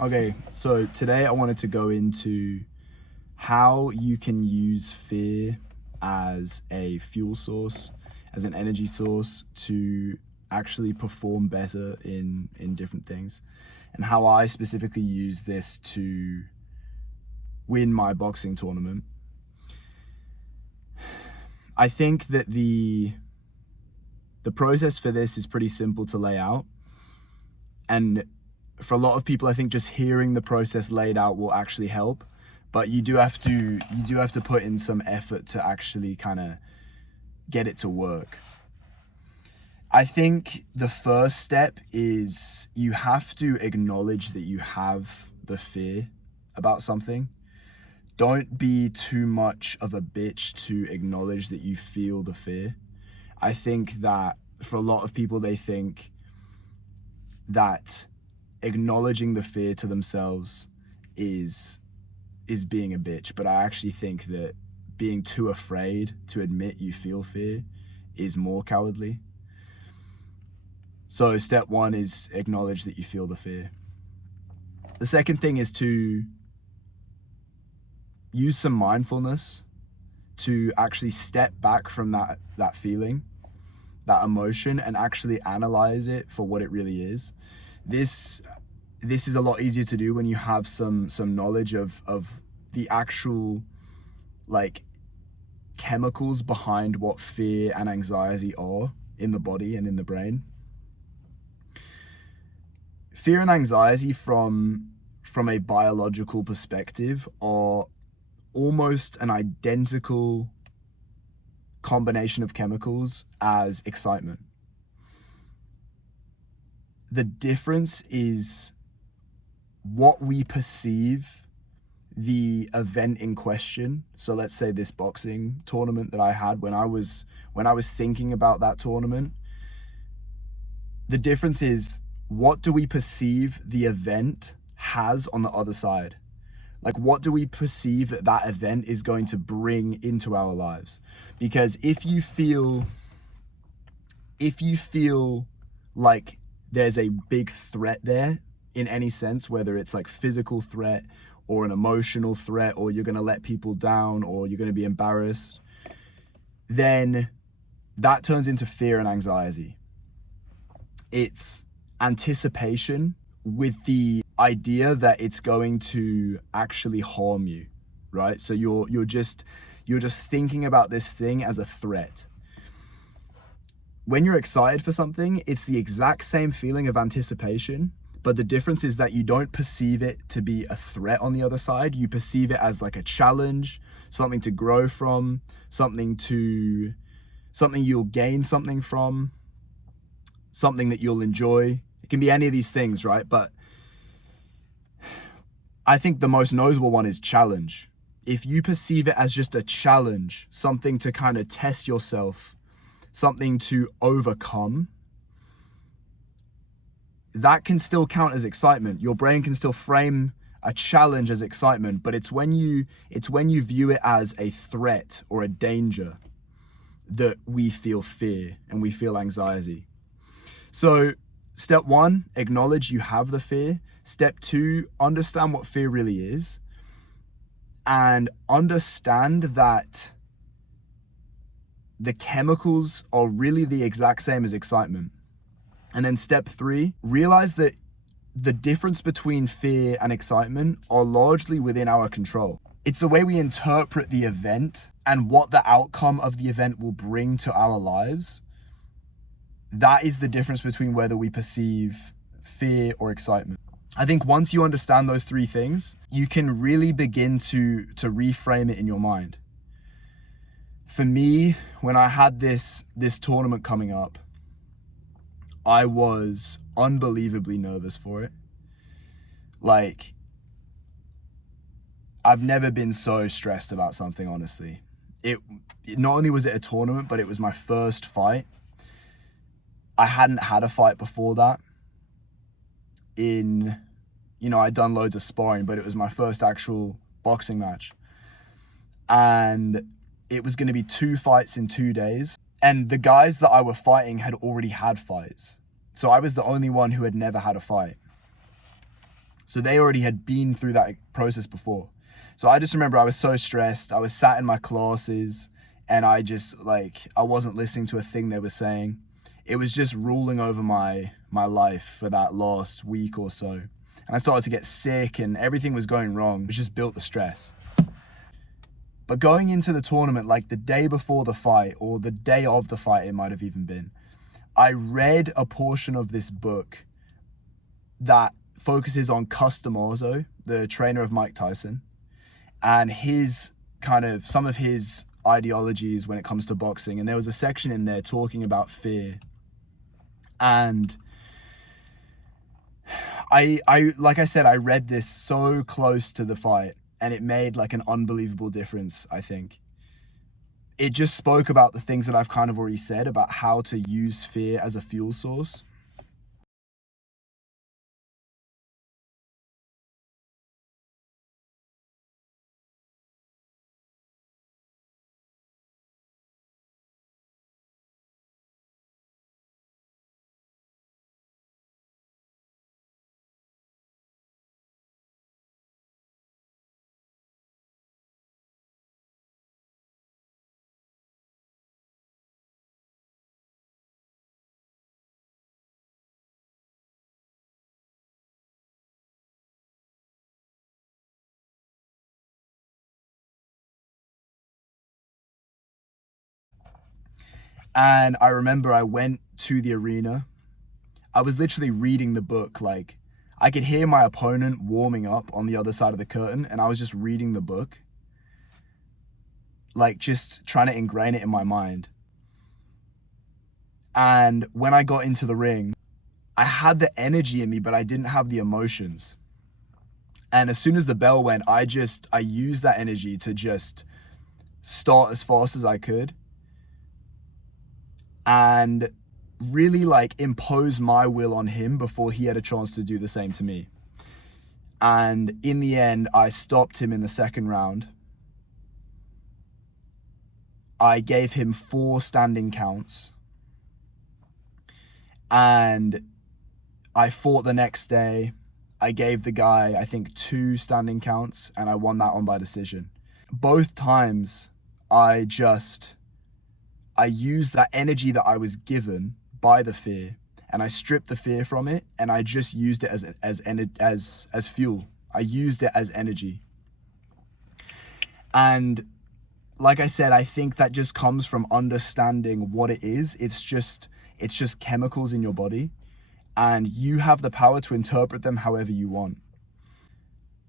Okay, so today I wanted to go into how you can use fear as a fuel source, as an energy source to actually perform better in different things, and how I specifically use this to win my boxing tournament. I think that the process for this is pretty simple to lay out, and for a lot of people, I think just hearing the process laid out will actually help. But you do have to put in some effort to actually kind of get it to work. I think the first step is you have to acknowledge that you have the fear about something. Don't be too much of a bitch to acknowledge that you feel the fear. I think that for a lot of people, they think that acknowledging the fear to themselves is being a bitch, but I actually think that being too afraid to admit you feel fear is more cowardly. So step one is acknowledge that you feel the fear. The second thing is to use some mindfulness to actually step back from that feeling, that emotion, and actually analyze it for what it really is. This is a lot easier to do when you have some knowledge of the actual like chemicals behind what fear and anxiety are in the body and in the brain. Fear and anxiety from a biological perspective are almost an identical combination of chemicals as excitement. The difference is what we perceive the event in question. So let's say this boxing tournament that I had, when I was thinking about that tournament, the difference is, what do we perceive the event has on the other side? Like, what do we perceive that event is going to bring into our lives? Because if you feel like there's a big threat there in any sense, whether it's like physical threat or an emotional threat, or you're going to let people down, or you're going to be embarrassed, then that turns into fear and anxiety. It's anticipation with the idea that it's going to actually harm you, right? So you're just thinking about this thing as a threat. When you're excited for something, it's the exact same feeling of anticipation, but the difference is that you don't perceive it to be a threat on the other side. You perceive it as like a challenge, something to grow from, something you'll gain something from, something that you'll enjoy. It can be any of these things, right? But I think the most noticeable one is challenge. If you perceive it as just a challenge, something to kind of test yourself, something to overcome, that can still count as excitement. Your brain can still frame a challenge as excitement, but it's when you view it as a threat or a danger that we feel fear and we feel anxiety. So step one, acknowledge you have the fear. Step two, understand what fear really is, and understand that the chemicals are really the exact same as excitement. And then step three, realize that the difference between fear and excitement are largely within our control. It's the way we interpret the event and what the outcome of the event will bring to our lives. That is the difference between whether we perceive fear or excitement. I think once you understand those three things, you can really begin to reframe it in your mind. For me, when I had this tournament coming up, I was unbelievably nervous for it. Like, I've never been so stressed about something, honestly. It not only was it a tournament, but it was my first fight. I hadn't had a fight before that. I'd done loads of sparring, but it was my first actual boxing match. And it was going to be 2 fights in 2 days. And the guys that I were fighting had already had fights. So I was the only one who had never had a fight. So they already had been through that process before. So I just remember I was so stressed. I was sat in my classes and I just I wasn't listening to a thing they were saying. It was just ruling over my life for that last week or so. And I started to get sick and everything was going wrong. It just built the stress. But going into the tournament, like the day before the fight or the day of the fight, it might have even been, I read a portion of this book that focuses on Cus D'Amato, the trainer of Mike Tyson, and his some of his ideologies when it comes to boxing. And there was a section in there talking about fear. And I like I said, I read this so close to the fight and it made like an unbelievable difference, I think. It just spoke about the things that I've kind of already said about how to use fear as a fuel source. And I remember I went to the arena. I was literally reading the book. Like, I could hear my opponent warming up on the other side of the curtain, and I was just reading the book, like just trying to ingrain it in my mind. And when I got into the ring, I had the energy in me, but I didn't have the emotions. And as soon as the bell went, I used that energy to just start as fast as I could and really like impose my will on him before he had a chance to do the same to me. And in the end, I stopped him in the second round. I gave him 4 standing counts. And I fought the next day. I gave the guy, I think, 2 standing counts, and I won that one by decision. Both times, I used that energy that I was given by the fear, and I stripped the fear from it, and I just used it as fuel. I used it as energy. And like I said, I think that just comes from understanding what it is. It's just chemicals in your body, and you have the power to interpret them however you want.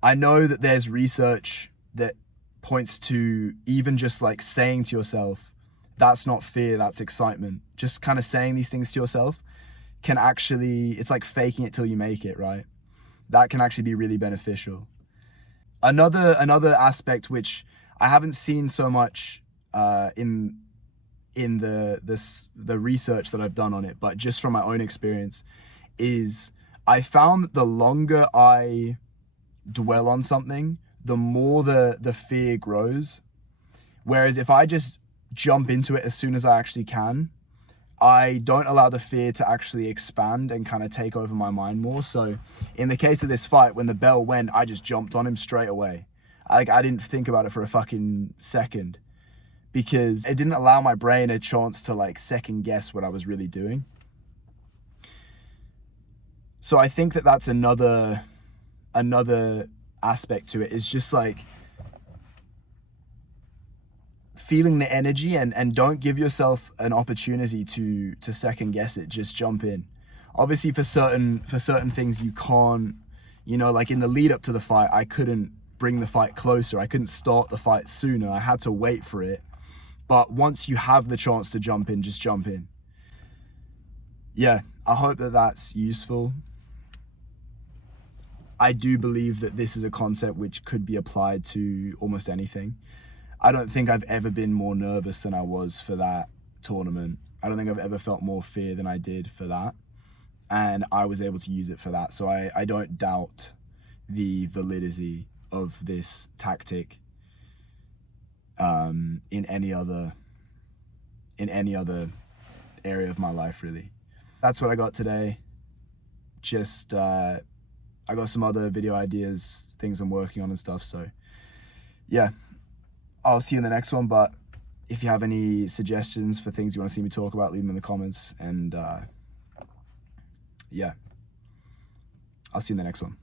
I know that there's research that points to even just like saying to yourself, that's not fear, that's excitement. Just kind of saying these things to yourself can actually, it's like faking it till you make it, right? That can actually be really beneficial. Another aspect which I haven't seen so much in the research that I've done on it, but just from my own experience, is I found that the longer I dwell on something, the more the fear grows. Whereas if I just jump into it as soon as I actually can, I don't allow the fear to actually expand and kind of take over my mind more. So in the case of this fight, when the bell went, I just jumped on him straight away. I didn't think about it for a fucking second, because it didn't allow my brain a chance to like second guess what I was really doing. So I think that that's another aspect to it, is just like feeling the energy, and don't give yourself an opportunity to second guess it. Just jump in. Obviously for certain things you can't, like in the lead up to the fight, I couldn't bring the fight closer. I couldn't start the fight sooner. I had to wait for it. But once you have the chance to jump in, just jump in. Yeah, I hope that that's useful. I do believe that this is a concept which could be applied to almost anything. I don't think I've ever been more nervous than I was for that tournament. I don't think I've ever felt more fear than I did for that. And I was able to use it for that. So I don't doubt the validity of this tactic in any other area of my life, really. That's what I got today. Just I got some other video ideas, things I'm working on and stuff. So yeah, I'll see you in the next one. But if you have any suggestions for things you want to see me talk about, leave them in the comments. And yeah, I'll see you in the next one.